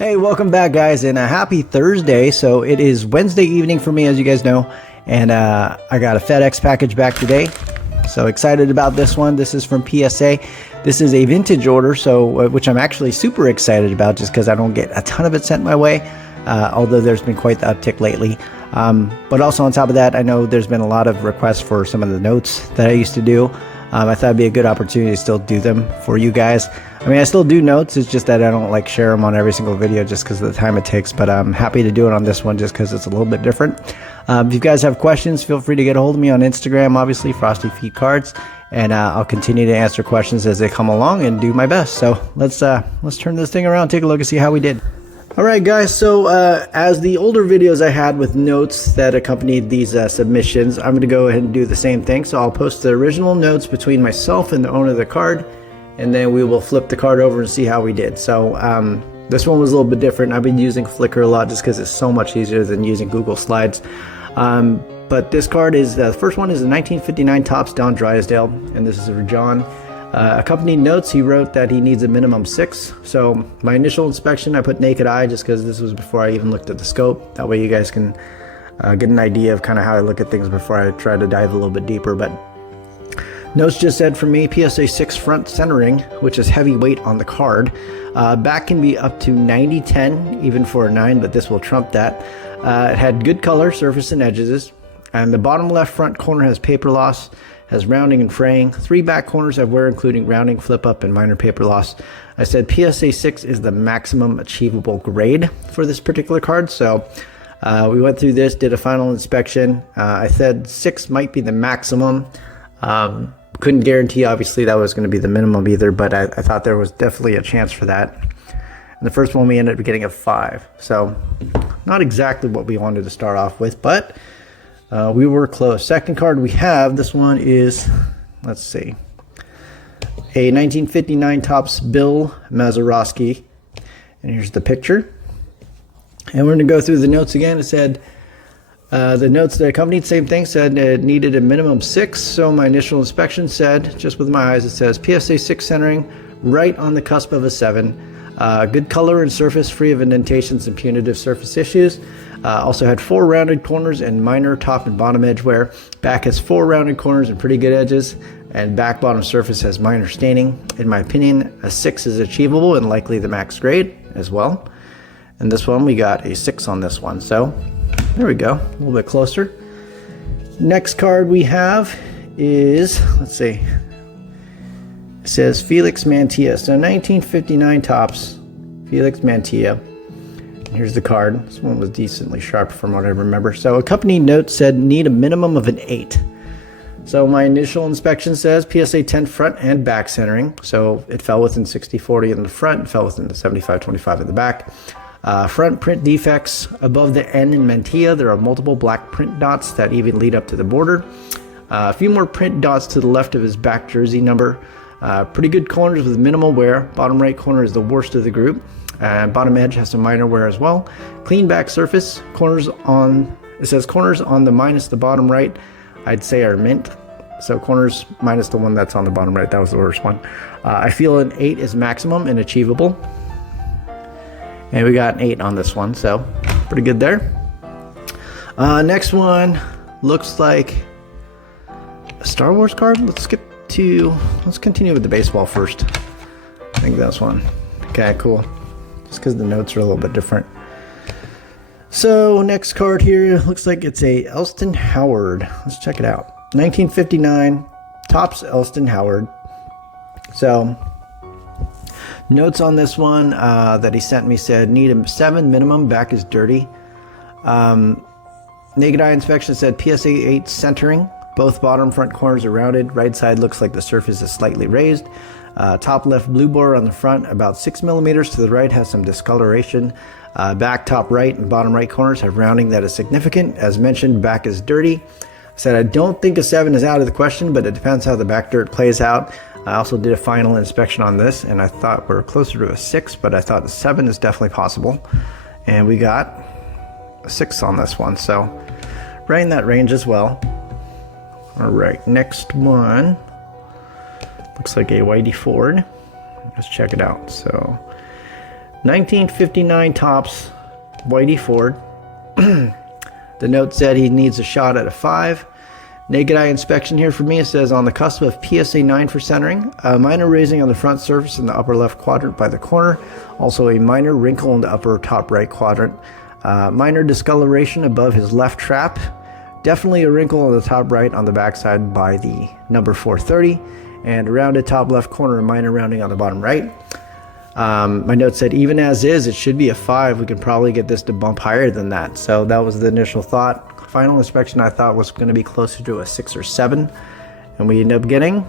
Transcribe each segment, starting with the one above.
Hey, welcome back, guys, and a happy Thursday. So it is Wednesday evening for me, as you guys know, and I got a FedEx package back today. So excited about this one. This is from PSA. This is a vintage order, so which I'm actually super excited about, just because I don't get a ton of it sent my way, although there's been quite the uptick lately. But also on top of that, I know there's been a lot of requests for some of the notes that I used to do. I thought it'd be a good opportunity to still do them for you guys. I mean, I still do notes, it's just that I don't like share them on every single video just because of the time it takes, but I'm happy to do it on this one just because it's a little bit different. If you guys have questions, feel free to get a hold of me on Instagram, obviously, Frosty Feet Cards, and I'll continue to answer questions as they come along and do my best. So let's turn this thing around, take a look and see how we did. Alright guys, so as the older videos I had with notes that accompanied these submissions, I'm going to go ahead and do the same thing. So I'll post the original notes between myself and the owner of the card, and then we will flip the card over and see how we did. So this one was a little bit different. I've been using Flickr a lot just because it's so much easier than using Google Slides. But this card is, the first one is a 1959 Topps Don Drysdale, and this is for John. Accompanied notes, he wrote that he needs a minimum 6. So my initial inspection, I put naked eye just because this was before I even looked at the scope. That way you guys can get an idea of kind of how I look at things before I try to dive a little bit deeper. But notes just said for me, PSA 6 front centering, which is heavyweight on the card. Back can be up to 90-10, even for a 9, but this will trump that. It had good color, surface, and edges. And the bottom left front corner has paper loss, has rounding and fraying. 3 back corners have wear, including rounding, flip up, and minor paper loss. I said PSA 6 is the maximum achievable grade for this particular card. So we went through this, did a final inspection. I said 6 might be the maximum. Couldn't guarantee, obviously, that was going to be the minimum either, but I thought there was definitely a chance for that. And the first one we ended up getting a 5. So not exactly what we wanted to start off with, but we were close. Second card we have, this one is, let's see, a 1959 Topps Bill Mazeroski. And here's the picture. And we're going to go through the notes again. It said, the notes that accompanied, same thing, said it needed a minimum 6. So my initial inspection said, just with my eyes, it says PSA 6 centering, right on the cusp of a 7. Good color and surface, free of indentations and punitive surface issues. Also had 4 rounded corners and minor top and bottom edge wear. Back has 4 rounded corners and pretty good edges, and back bottom surface has minor staining. In my opinion, a 6 is achievable and likely the max grade as well. And this one, we got a 6 on this one. So there we go, a little bit closer. Next card we have is, let's see, it says Felix Mantilla. So 1959 Topps, Felix Mantilla. Here's the card. This one was decently sharp from what I remember. So accompanying note said need a minimum of an 8. So my initial inspection says PSA 10 front and back centering. So it fell within 60-40 in the front, fell within the 75-25 in the back. Front print defects above the N in Mantilla. There are multiple black print dots that even lead up to the border. A few more print dots to the left of his back jersey number. Pretty good corners with minimal wear. Bottom right corner is the worst of the group. Bottom edge has some minor wear as well. Clean back surface. Corners on, it says corners on the minus the bottom right, I'd say are mint. So corners minus the one that's on the bottom right, that was the worst one. I feel an 8 is maximum and achievable. And we got an 8 on this one, so pretty good there. Next one looks like a Star Wars card. Let's continue with the baseball first. I think that's one. Okay, cool. Just because the notes are a little bit different. So next card here looks like it's a Elston Howard. Let's check it out. 1959 Topps Elston Howard. So notes on this one that he sent me said need a 7 minimum, back is dirty. Naked eye inspection said PSA 8 centering. Both bottom front corners are rounded. Right side looks like the surface is slightly raised. Top left blue border on the front, about 6 millimeters to the right, has some discoloration. Back top right and bottom right corners have rounding that is significant. As mentioned, back is dirty. I said I don't think a 7 is out of the question, but it depends how the back dirt plays out. I also did a final inspection on this, and I thought we were closer to a 6, but I thought a 7 is definitely possible. And we got a 6 on this one, so right in that range as well. All right, next one looks like a Whitey Ford. Let's check it out. So 1959 Topps Whitey Ford. The note said he needs a shot at a 5. Naked eye inspection here for me. It says on the cusp of PSA 9 for centering. A minor raising on the front surface in the upper left quadrant by the corner. Also a minor wrinkle in the upper top right quadrant. Minor discoloration above his left trap. Definitely a wrinkle on the top right on the backside by the number 430. And a rounded top left corner, a minor rounding on the bottom right. My note said even as is, it should be a 5. We could probably get this to bump higher than that. So that was the initial thought. Final inspection I thought was going to be closer to a 6 or 7. And we ended up getting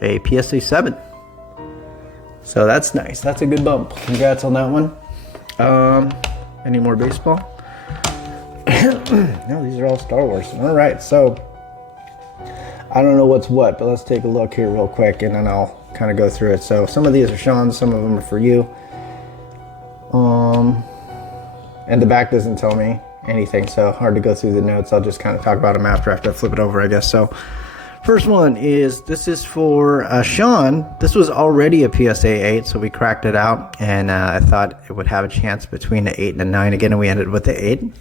a PSA 7. So that's nice. That's a good bump. Congrats on that one. Any more baseball? No, these are all Star Wars. All right, so I don't know what's what, but let's take a look here real quick, and then I'll kind of go through it. So some of these are Sean's, some of them are for you. And the back doesn't tell me anything, so hard to go through the notes. I'll just kind of talk about them after I flip it over, I guess. So first one is, this is for Sean. This was already a PSA 8, so we cracked it out, and I thought it would have a chance between an 8 and a 9 again, and we ended with the 8.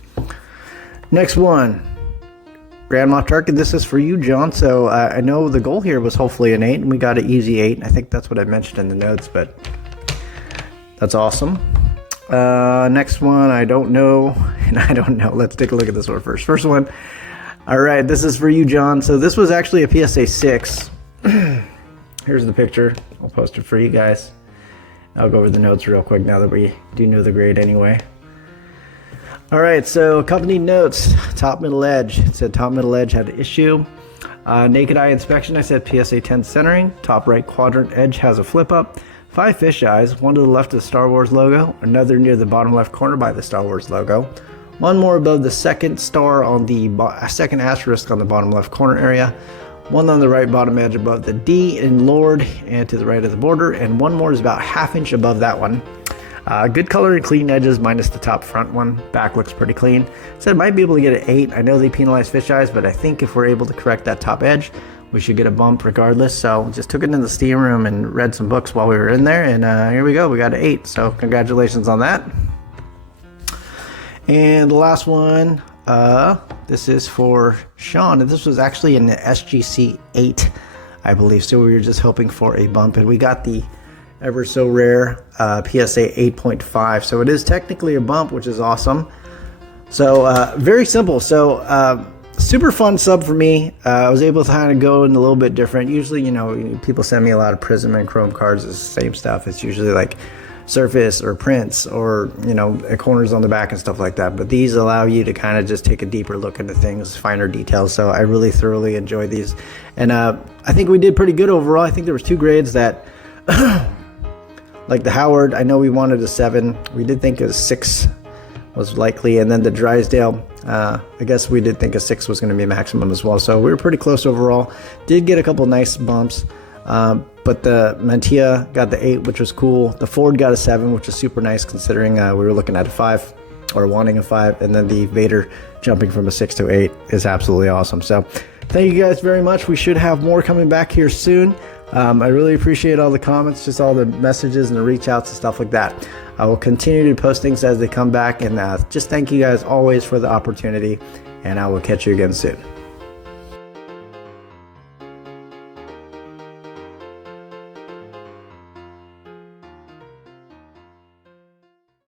Next one, Grand Moff Target. This is for you, John. So I know the goal here was hopefully an 8, and we got an easy 8. I think that's what I mentioned in the notes, but that's awesome. Next one, I don't know, and I don't know. Let's take a look at this one first. First one. All right, this is for you, John. So this was actually a PSA 6. Here's the picture. I'll post it for you guys. I'll go over the notes real quick now that we do know the grade anyway. All right, so company notes, top middle edge. It said top middle edge had an issue. Naked eye inspection, I said PSA 10 centering. Top right quadrant edge has a flip up. 5 fish eyes, one to the left of the Star Wars logo, another near the bottom left corner by the Star Wars logo, one more above the second star on the second asterisk on the bottom left corner area, one on the right bottom edge above the D in Lord and to the right of the border, and one more is about ½ inch above that one. Good color and clean edges minus the top front one. Back looks pretty clean. Said might be able to get an 8. I know they penalize fish eyes, but I think if we're able to correct that top edge, we should get a bump regardless. So just took it in the steam room and read some books while we were in there, and here we go. We got an 8. So congratulations on that. And the last one, this is for Sean, and this was actually an SGC 8, I believe. So we were just hoping for a bump, and we got the ever so rare PSA 8.5. So it is technically a bump, which is awesome. So very simple. So super fun sub for me. I was able to kind of go in a little bit different. Usually, you know, people send me a lot of Prism and Chrome cards. It's the same stuff. It's usually like surface or prints or, you know, corners on the back and stuff like that. But these allow you to kind of just take a deeper look into things, finer details. So I really thoroughly enjoyed these. And I think we did pretty good overall. I think there was 2 grades that like the Howard, I know we wanted a 7. We did think a 6 was likely, and then the Drysdale, I guess we did think a 6 was going to be maximum as well. So we were pretty close overall. Did get a couple nice bumps, but the Mantilla got the 8, which was cool. The Ford got a 7, which is super nice considering we were looking at a 5 or wanting a 5, and then the Vader jumping from a 6 to 8 is absolutely awesome. So thank you guys very much. We should have more coming back here soon. I really appreciate all the comments, just all the messages and the reach outs and stuff like that. I will continue to post things as they come back, and just thank you guys always for the opportunity, and I will catch you again soon.